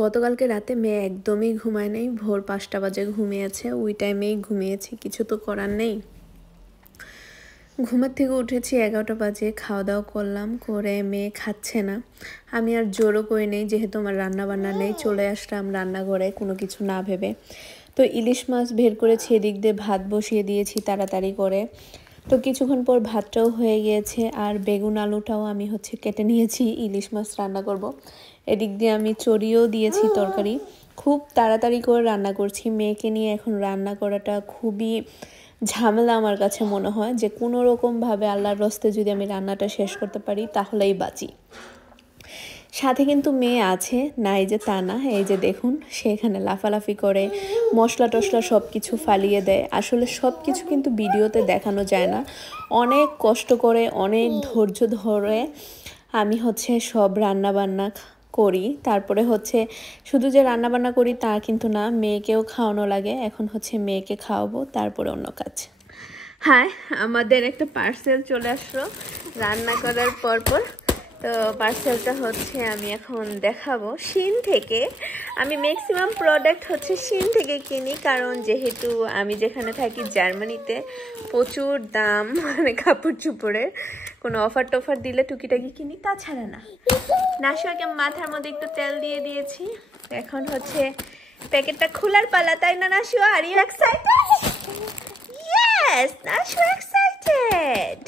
গতকালকে রাতে মেয়ে একদমই ঘুমায় নাই, ভোর 5টা বাজে ঘুমিয়েছে। ওই টাইমেই ঘুমিয়েছি, কিছু তো করার নেই। ঘুমের থেকে উঠেছি 11টা বাজে, খাওয়া দাওয়া করলাম, করে মেয়ে খাচ্ছে না। আমি আর জোরও করি নেই, যেহেতু আমার রান্না বান্না নেই। চলে আসলাম রান্নাঘরে কোনো কিছু না ভেবে। তো ইলিশ মাছ বের করেছি, এদিক দিয়ে ভাত বসিয়ে দিয়েছি তাড়াতাড়ি করে। তো কিছুক্ষণ পর ভাতটাও হয়ে গিয়েছে, আর বেগুন আলুটাও আমি কেটে নিয়েছি, ইলিশ মাছ রান্না করব। এদিক দিয়ে আমি চড়িয়েও দিয়েছি তরকারি। খুব তাড়াতাড়ি করে রান্না করছি, মেয়েকে নিয়ে এখন রান্না করাটা খুবই ঝামেলা আমার কাছে মনে হয়। যে কোনো রকমভাবে আল্লাহর রস্তে যদি আমি রান্নাটা শেষ করতে পারি তাহলেই বাঁচি। সাথে কিন্তু মেয়ে আছে, না এই যে তা না, এই যে দেখুন সে এখানে লাফালাফি করে, মশলা টশলা সব কিছু ফালিয়ে দেয়। আসলে সব কিছু কিন্তু ভিডিওতে দেখানো যায় না। অনেক কষ্ট করে, অনেক ধৈর্য ধরে আমি সব রান্নাবান্না করি। তারপরে শুধু যে রান্নাবান্না করি তা কিন্তু না, মেয়েকেও খাওয়ানো লাগে। এখন মেয়েকে খাওয়াবো, তারপরে অন্য কাজ। হ্যাঁ, আমাদের একটা পার্সেল চলে আসলো রান্না করার পর। তো পার্সেলটা আমি এখন দেখাবো শিন থেকে। আমি ম্যাক্সিমাম প্রোডাক্ট শিন থেকে কিনি, কারণ যেহেতু আমি যেখানে থাকি জার্মানিতে প্রচুর দাম, মানে কাপড় চোপড়ের। কোনো অফার টফার দিলে টুকিটাকি কিনি, তাছাড়া না। নাশুয়াকে মাথার মধ্যে একটু তেল দিয়ে দিয়েছি। এখন প্যাকেটটা খোলার পালা, তাই না Nashua? Are you excited? Yes, Nashua excited.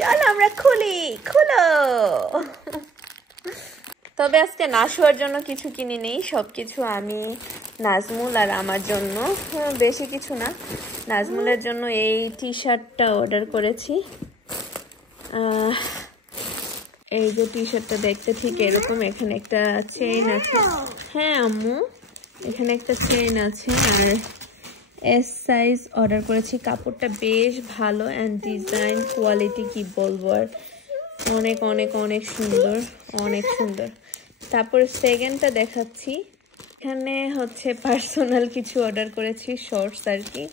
চলো আমরা খুলি, খুলো। তবে আজকে নাশুয়ার জন্য কিছু কিনি নেই, সবকিছু আমি নাজমুল আর আমার জন্য, বেশি কিছু না। নাজমুলের জন্য এই টি শার্টটা অর্ডার করেছি। এই যে টি শার্টটা দেখতে ঠিক এরকম, এখানে একটা চেইন আছে। হ্যাঁ আম্মু, এখানে একটা চেইন আছে। আর এস সাইজ অর্ডার করেছি। কাপড়টা বেশ ভালো, অ্যান্ড ডিজাইন কোয়ালিটি কি বলবো আর, অনেক অনেক অনেক সুন্দর, অনেক সুন্দর। তারপরে সেকেন্ডটা দেখাচ্ছি। এখানে পার্সোনাল কিছু অর্ডার করেছি, শর্টস আর কি।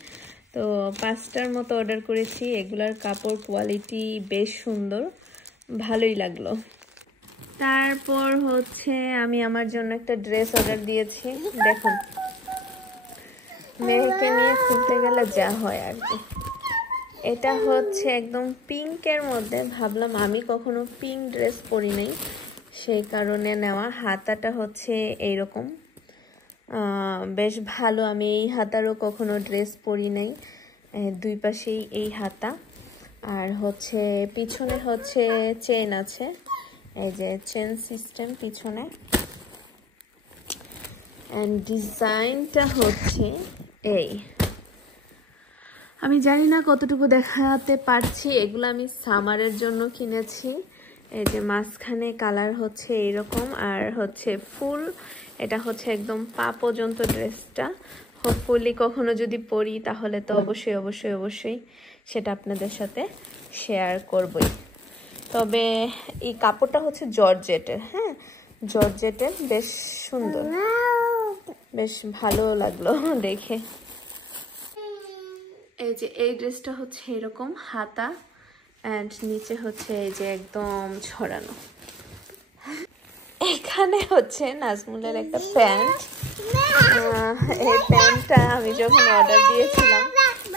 তো 5টার মতো অর্ডার করেছি। এগুলার কাপড় কোয়ালিটি বেশ সুন্দর, ভালোই লাগলো। তারপর আমি আমার জন্য একটা ড্রেস অর্ডার দিয়েছি। দেখুন, মেয়েকে নিয়ে খুলতে গেলে যা হয় আর কি। এটা একদম পিঙ্কের মধ্যে। ভাবলাম আমি কখনো পিঙ্ক ড্রেস পরি নাই, সেই কারণে নেওয়া। হাতাটা এইরকম, বেশ ভালো। আমি এই হাতারও কখনো ড্রেস পরি নাই। দুই পাশেই এই হাতা। আর পিছনে চেন আছে, এই যে চেন সিস্টেম পিছনে। এন্ড ডিজাইনটা এই, আমি জানি না কতটুকু দেখাতে পারছি। এগুলো আমি সামারের জন্য কিনেছি। এই যে মাঝখানে কালার এইরকম, আর ফুল। এটা একদম পা পর্যন্ত ড্রেসটা। হোপফুলি কখনো যদি পরি তাহলে তো অবশ্যই অবশ্যই অবশ্যই সেটা আপনাদের সাথে শেয়ার করবই। তবে এই কাপড়টা জর্জেটের। হ্যাঁ, জর্জেটের, বেশ সুন্দর, বেশ ভালো লাগলো দেখে। এই যে এই ড্রেসটা এরকম হাতা, এন্ড নিচে এই যে একদম ছড়ানো। এখানে নাজমুলের একটা প্যান্ট। এই প্যান্টটা আমি যখন অর্ডার দিয়েছিলাম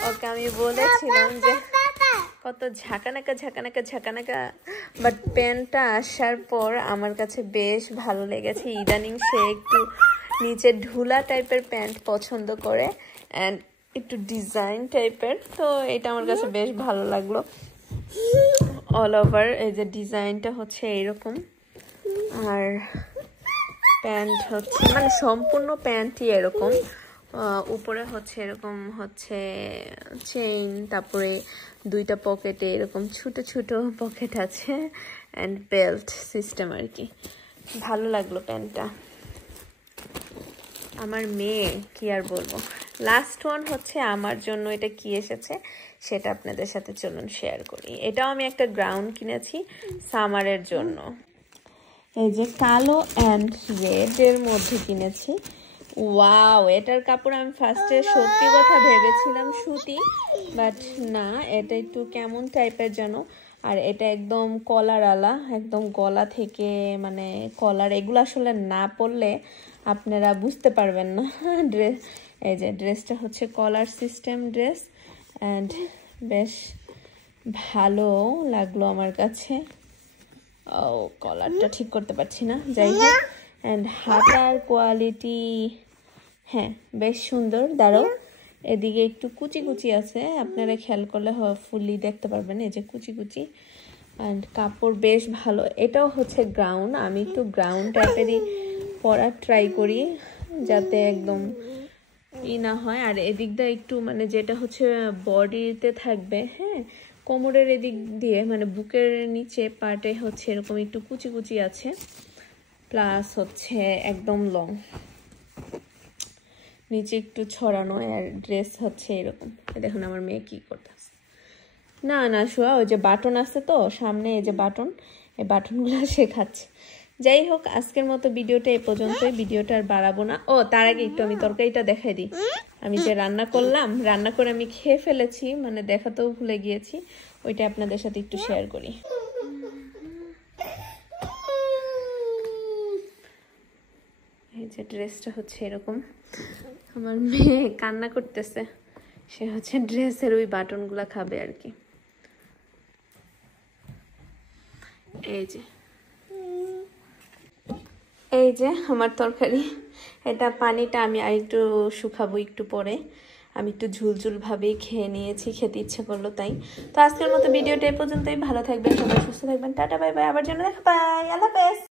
ওকে আমি বলেছিলাম যে কত ঝাঁকানাকা ঝাঁকানাকা ঝাঁকানাকা, বাট প্যান্টটা আসার পর আমার কাছে বেশ ভালো লেগেছে। ইদানিং সে একটু নিচে ঢুলা টাইপের প্যান্ট পছন্দ করে, অ্যান্ড একটু ডিজাইন টাইপের। তো এটা আমার কাছে বেশ ভালো লাগলো। অল ওভার এই যে ডিজাইনটা এইরকম, আর প্যান্ট মানে সম্পূর্ণ প্যান্টই এরকম। উপরে এরকম চেইন, তারপরে দুইটা পকেটে এরকম ছোট ছোট পকেট আছে, অ্যান্ড বেল্ট সিস্টেম আর কি। ভালো লাগলো প্যান্টটা। আমার মেয়ে, কি আর বলবো। লাস্ট ওয়ান আমার জন্য এটা কি এসেছে সেটা আপনাদের সাথে চলুন শেয়ার করি। এটাও আমি একটা গ্রাউন্ড কিনেছি সামারের জন্য। এই যে কালো অ্যান্ড রেড এর মধ্যে কিনেছি। ওয়াও, এটার কাপড় আমি ফার্স্টে সত্যি কথা ভেবেছিলাম সুতি, বাট না, এটা একটু কেমন টাইপের যেন। আর এটা একদম কলার আলা, একদম গলা থেকে মানে কলার, এগুলো আসলে না পরলে আপনারা বুঝতে পারবেন না। ড্রেস, এই যে ড্রেসটা হচ্ছে কলার সিস্টেম ড্রেস, অ্যান্ড বেশ ভালো লাগলো আমার কাছে। ও কলারটা ঠিক করতে পারছি না, যাই হোক। অ্যান্ড হাতার কোয়ালিটি হ্যাঁ বেশ সুন্দর। দাঁড়াও, এদিকে একটু কুচি কুচি আছে, আপনারা খেয়াল করলে ফুললি দেখতে পারবেন, এই যে কুচি কুচি। অ্যান্ড কাপড় বেশ ভালো। এটাও হচ্ছে গ্রাউন্ড, আমি একটু গ্রাউন্ড টাইপেরই পরার ট্রাই করি যাতে একদম না হয়। আর এদিকটা একটু মানে যেটা হচ্ছে বডিতে থাকবে, হ্যাঁ কোমরের এদিক দিয়ে মানে বুকের নিচে পার্টে হচ্ছে এরকম একটু কুচি কুচি আছে, প্লাস হচ্ছে একদম লং, নিচে একটু ছড়ানো। আর ড্রেস হচ্ছে এরকম। দেখুন আমার মেয়ে কি করতেছে, না না শোয়া, ওই যে বাটন আছে তো সামনে, এই যে বাটন, এই বাটনগুলো শেখাচ্ছে। যাই হোক, আজকের মতো ভিডিওটা এই পর্যন্তই, ভিডিওটা আর বাড়াবো না। ও তার আগে একটু আমি তরকারিটা দেখাই দিই। আমি যে রান্না করলাম, রান্না করে আমি খেয়ে ফেলেছি, মানে দেখাতেও ভুলে গিয়েছি, ওইটা আপনাদের সাথে একটু শেয়ার করি। এই যে ড্রেসটা হচ্ছে এরকম, আমার মেয়ে কান্না করতেছে, সে হচ্ছে ড্রেসের ওই বাটনগুলো খাবে আর কি। এই যে আমার তরকারি, এটা পানিটা আমি আর একটু শুকাবো একটু পরে, আমি একটু ঝুলঝুল ভাবেই খেয়ে নিয়েছি, খেতে ইচ্ছে করলো তাই। তো আজকের মতো ভিডিওটা এই পর্যন্তই, ভালো থাকবেন সবাই, সুস্থ থাকবেন, টাটা বাই বাই, আবার যেন দেখা পাই, আল্লাহ হাফেজ।